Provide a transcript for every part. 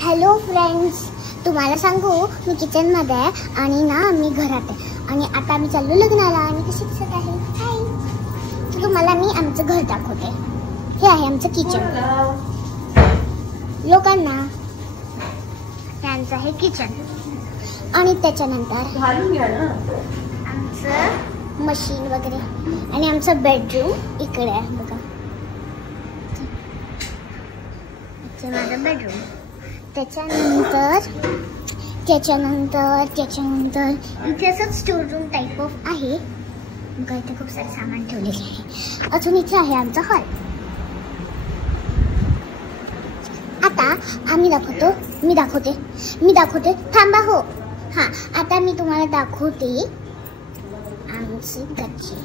Hello friends, तुम्हाला सांगू मी किचनमध्ये आहे आणि ना मी घरात आहे आणि आता आम्ही चाललो लग्नाला आणि कशी दिसत आहे हाय. तर तुम्हाला मी आमचं घर दाखवते. हे आहे आमचं किचन. लोकांना हे आमचं आहे किचन आणि त्याच्यानंतर आमचं मशीन वगैरे आणि आमचं बेडरूम इकडे आहे बघा. माझं बेडरूम. त्याच्यानंतर इथे असं स्टोर रूम टाईप ऑफ आहे. इथे खूप सारे सामान ठेवलेले आहे. अजून इथे आहे आमचा हॉल. आता आम्ही मी दाखवते थांबा हो. हां, आता मी तुम्हाला दाखवते आमची गच्ची.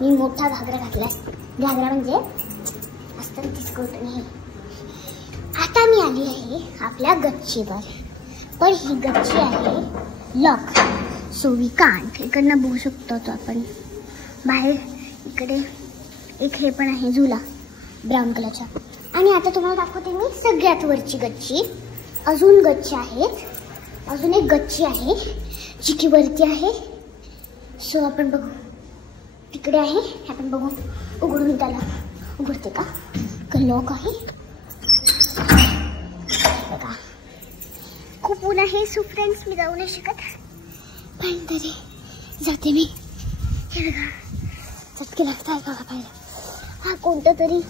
मी मोठा घागरा घातलाय. घागरा म्हणजे असतं दिसकोट नाही. आता मी आली आहे आपल्या गच्चीवर. पण ही गच्ची आहे लॉक, सो वी कांट. इकडनं बघू शकतो तो आपण. बाहेर इकडे एक हे पण आहे झुला ब्राऊन कलरचा. आणि आता तुम्हाला दाखवते मी सगळ्यात वरची गच्ची. अजून गच्ची आहेत. अजून एक गच्ची आहे जी की वरती आहे. सो आपण बघू. तिकडे आहे, आपण बघू. उघडून त्याला उघडते का लॉक आहे बघा. खूप ऊन आहे सो फ्रेंड्स मी जाऊ नाही शकत, पण तरी जाते मी. हे बघा चटके लागतात बघा. पाहिजे हा कोणतं तरी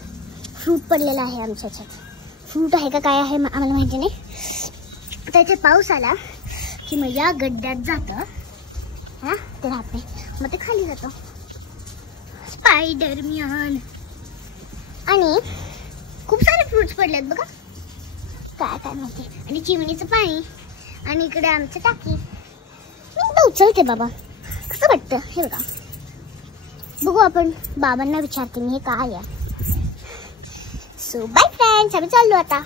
फ्रूट पडलेला आहे आमच्या ह्याच्यात. फ्रूट आहे का काय आहे आम्हाला माहिती नाही. तर इथे पाऊस आला की मग या गड्ड्यात जातं. हां, ते राहत नाही, मग ते खाली जातं. स्पायडरमॅन. आणि खूप सारे फ्रुट्स पडलेत बघा. काय माहिती. आणि चिमणीचं पाणी. आणि इकडे आमचं टाकी. मी उचलते बाबा. कसं वाटतं हे बघा. बघू आपण बाबांना विचारते मी हे काय आहे. सो बाय फ्रेंड्स, आम्ही चाललो आता.